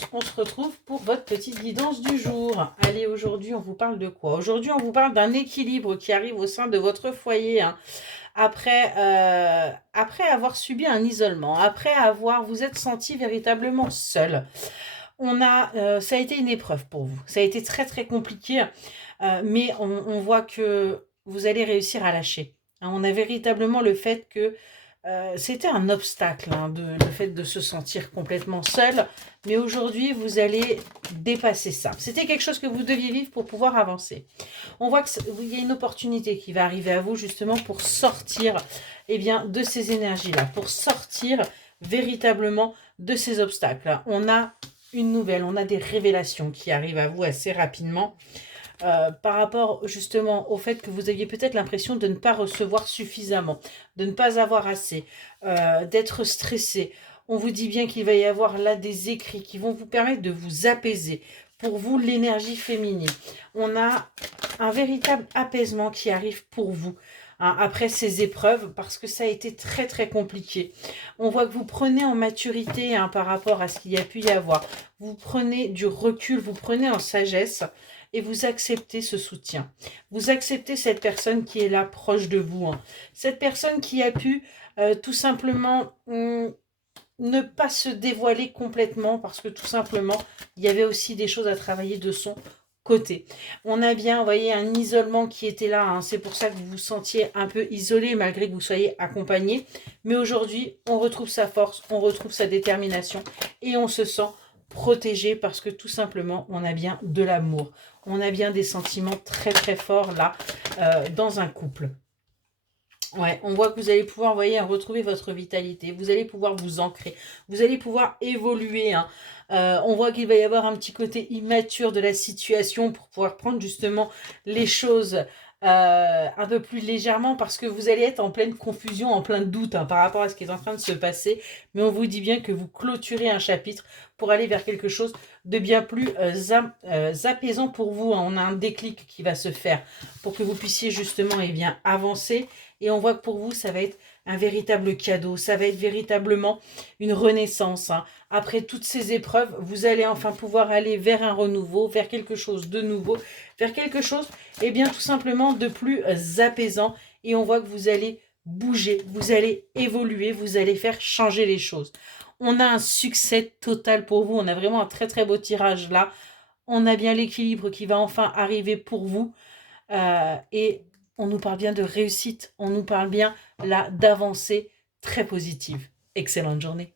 tous, on se retrouve pour votre petite guidance du jour. Allez, aujourd'hui, on vous parle de quoi? Aujourd'hui, on vous parle d'un équilibre qui arrive au sein de votre foyer, hein, après avoir subi un isolement, après avoir, vous êtes senti véritablement seul. Ça a été une épreuve pour vous. Ça a été très, très compliqué, mais on voit que vous allez réussir à lâcher, hein. On a véritablement le fait que c'était un obstacle, hein, le fait de se sentir complètement seul, mais aujourd'hui, vous allez dépasser ça. C'était quelque chose que vous deviez vivre pour pouvoir avancer. On voit qu'il y a une opportunité qui va arriver à vous justement pour sortir eh bien, de ces énergies-là, pour sortir véritablement de ces obstacles. On a une nouvelle, on a des révélations qui arrivent à vous assez rapidement. Par rapport justement au fait que vous aviez peut-être l'impression de ne pas recevoir suffisamment, de ne pas avoir assez, d'être stressé. On vous dit bien qu'il va y avoir là des écrits qui vont vous permettre de vous apaiser. Pour vous, l'énergie féminine. On a un véritable apaisement qui arrive pour vous, hein, après ces épreuves, parce que ça a été très très compliqué. On voit que vous prenez en maturité, hein, par rapport à ce qu'il y a pu y avoir. Vous prenez du recul, vous prenez en sagesse et vous acceptez ce soutien. Vous acceptez cette personne qui est là proche de vous, hein. Cette personne qui a pu tout simplement ne pas se dévoiler complètement parce que tout simplement, il y avait aussi des choses à travailler de son côté. On a bien, vous voyez, un isolement qui était là, hein. C'est pour ça que vous vous sentiez un peu isolé malgré que vous soyez accompagné. Mais aujourd'hui, on retrouve sa force, on retrouve sa détermination et on se sent protégé parce que tout simplement, on a bien de l'amour. On a bien des sentiments très très forts là dans un couple. Ouais, on voit que vous allez pouvoir, vous voyez, retrouver votre vitalité. Vous allez pouvoir vous ancrer. Vous allez pouvoir évoluer, hein. On voit qu'il va y avoir un petit côté immature de la situation pour pouvoir prendre justement les choses un peu plus légèrement parce que vous allez être en pleine confusion, en plein doute, hein, par rapport à ce qui est en train de se passer. Mais on vous dit bien que vous clôturez un chapitre pour aller vers quelque chose de bien plus apaisant pour vous, hein. On a un déclic qui va se faire pour que vous puissiez justement bien, avancer. Et on voit que pour vous, ça va être un véritable cadeau. Ça va être véritablement une renaissance, hein. Après toutes ces épreuves, vous allez enfin pouvoir aller vers un renouveau, vers quelque chose de nouveau, vers quelque chose, eh bien, tout simplement de plus apaisant. Et on voit que vous allez bouger, vous allez évoluer, vous allez faire changer les choses. On a un succès total pour vous. On a vraiment un très, très beau tirage là. On a bien l'équilibre qui va enfin arriver pour vous. Et on nous parle bien de réussite, on nous parle bien là d'avancée très positive. Excellente journée.